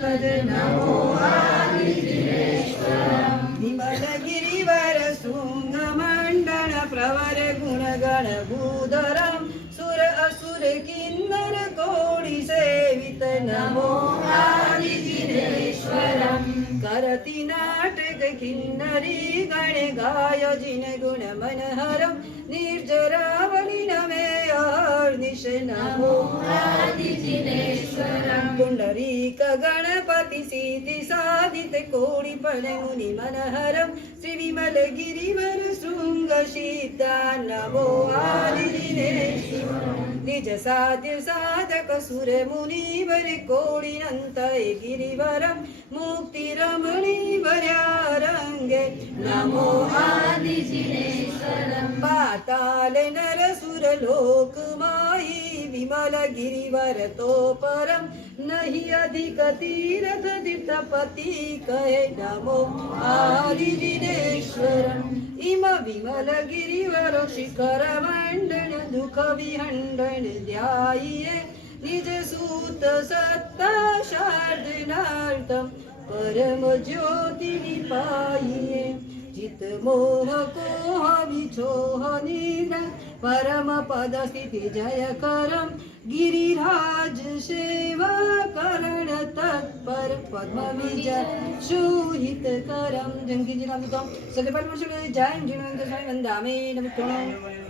તજ નમો વિમલ ગિરિવર શૃંગ મંડળ પ્રવર ગુણ ગણ ભૂધરમ સુર અસુર કિન્નર કોડી સેવિત નમો આદિજિનેશ્વરમ કરતી નાટક કિન્નરી ગણ ગાય જિન ગુણ મનહરમ નિર્જરાવલી નમે અહર્નિશ નમો પુંડરીક ગણપતિ સિદ્ધિ સાધિત કોડી પણ મુનિ મનહરમ શ્રી વિમલ ગિરિવર શૃંગ સીતા નમો આદિનેશ્વર નિજ સાધ્ય સાધક સુર મુનિવર કોડી અંત ગિરિવરમ વિમલ ગિરિવર તો પરમ નહીં અધિક તીરથ તીર્થપતિ કહે નમો આદિનેશ્વરમ ઇમ વિમલ ગિરિવર શિખર મંડળ દુઃખ વિહંડણ ધ્યાયે. નિજ સૂત સત્તા શાર્દનાર્થમ પરમ જ્યોતિ નિપાયે ચિત મોહ કોહ વિછોહ નિદ્રા પરમ પદ સ્થિતિ જય કરમ. ગિરિરાજ સેવા કરણ તત્પર પદ્મ વિજય શુહિત કરમ. જંગીજી જીના તો સગપર મુસળ જય જીવંત સ્વામી. વંદામે નમઃ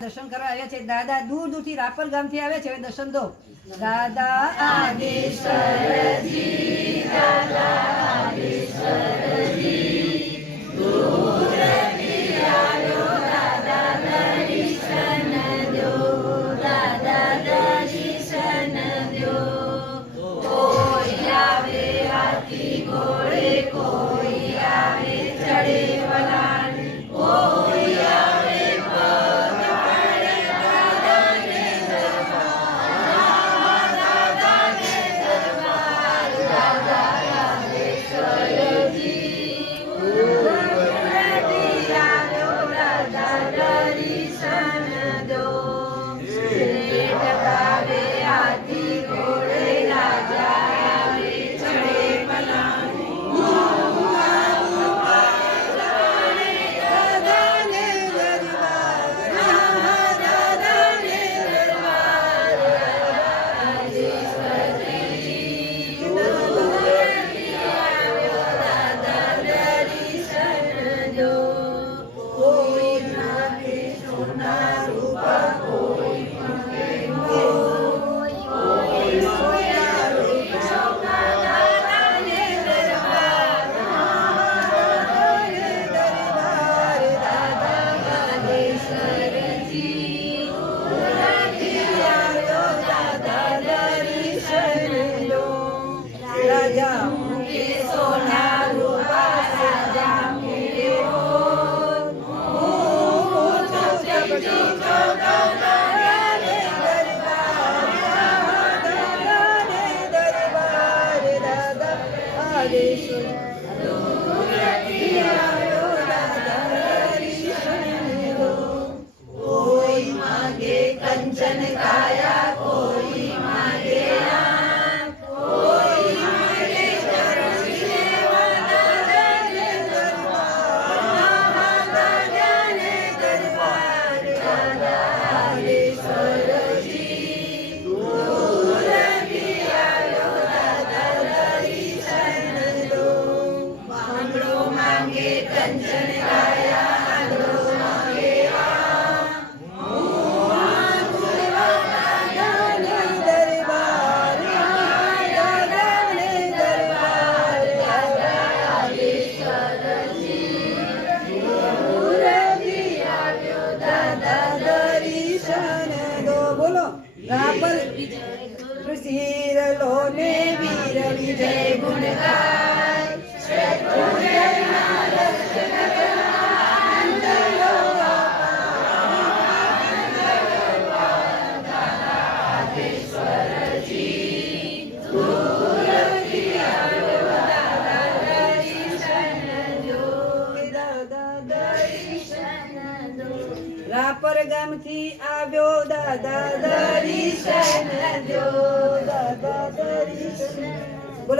દર્શન કરવા આવ્યા છે. દાદા દૂર દૂરથી રાપર ગામથી આવે છે દર્શન દો. દાદા આદેશ્વરજી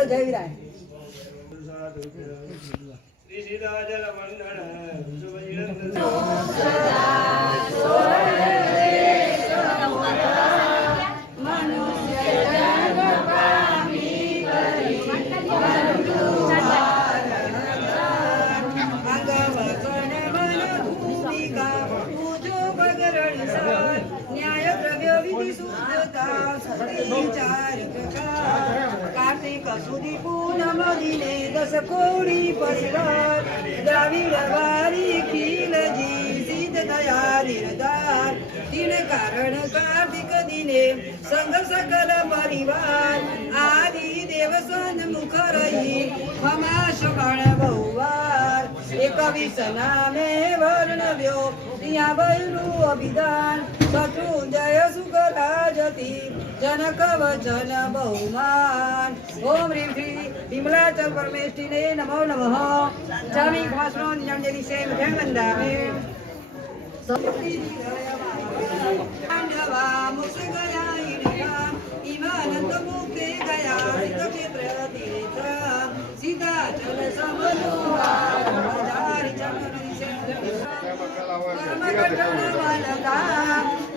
धैर्य आहे. न्याय प्रव्यविधि सूत्रता सत्य विचार का કાર્તિક સુધી પૂનમ દિને દસ કોડી પસવાર દ્રાવિડ વારી ખીલજી સિદ્ધ થયા નિર્ધાર. દિન કારણ કાર્તિક દિને સંઘ સકલ પરિવાર. આદિ દેવ સન્મુખ રહી હમાશ બાણ બહુવાર. એકવીસ નામે વર્ણવ્યો ત્યાં બૈરું અભિદાન શત્રુંજય સુખરાજતી જનક વચન બહુમાન ઓમ રીમ શ્રી વિમલાચલ પરમેષ્ઠિને નમો નમઃ જામી ભાષણો નિયમ સેમ જય વંદામે પાંડવા મુક્ત સીધા ચલ સમનો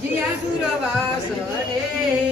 જીયા સુરવાસ રે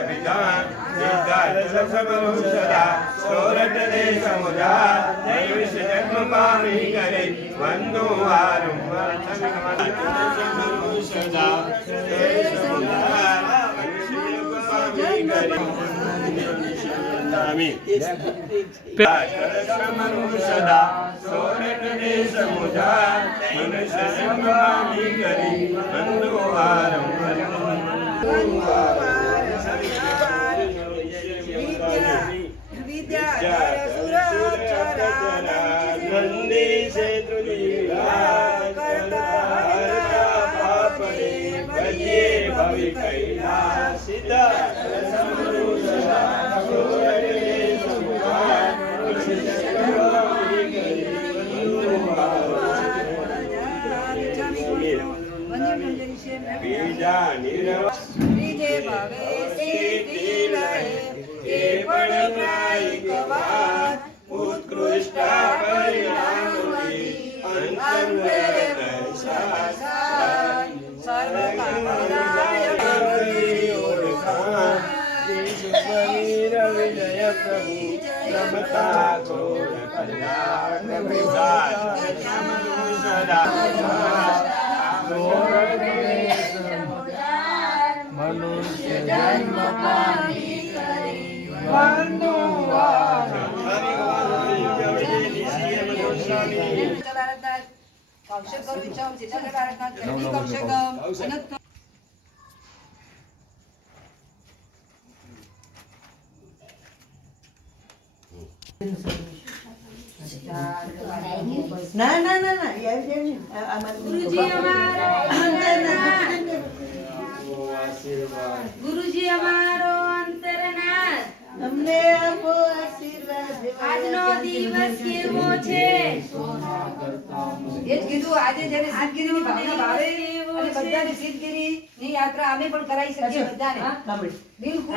અંદો વાર હજાર જવી કુંડળી જય જાવી સંયમ ધર મુનિ વર ધરા કૃષ્ણ પદાય પ્રજાર હે પામિયા કેવલ લક્ષ્મી દાન વંદો વારું સદા સોરઠ ને સમુદા મનુષ્ય સંભાવી કરી બંધુ નંદી Yeah. વિજય પ્રભુ રમતા ઘોર કલ્યાણ વિધાન સદા મનુષ્ય જન્મ પામી કૌશિક કરું ઈચ્છામ સિદ્ધાર્થ કૌશિકમ અનંત ના ના ના ના ગુરુજી અમારો અંતરનાથ. ગુરુજી અમારો અંતરનાથ અમને આપો આશીર્વાદ. આજનો દિવસ કેવો છે? એ જ કીધું આજે જેને સિદ્ધગીરીની ભાવના ભાવે અને બધાને સિદ્ધગીરીની યાત્રા અમે પણ કરાવી શકીએ બધાને. બિલકુલ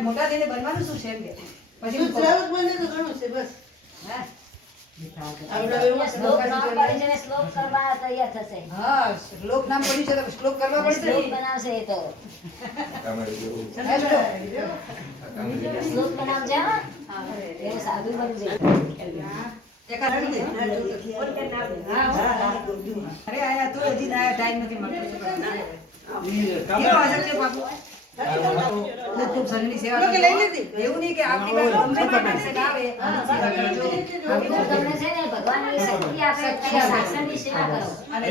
મોટા થઈને બનવાનું શું છે કે? પછી ઘણું છે બસ. હા. શ્લોક નામ પડ્યું છે તો શ્લોક કરવા પડશે બનાવશે એ તો. શ્લોક? બનાવજે હા? સાધુ બનજે. અરે આયા તું હજી ટાઈમ નથી મળતો. ખૂબ ખૂબ શરીરની સેવા. એવું નહીં કે આપણી પાસે ગમે માણસે આવે. તો તમને છે ને ભગવાનની શક્તિ આપે સેવા કરો. અને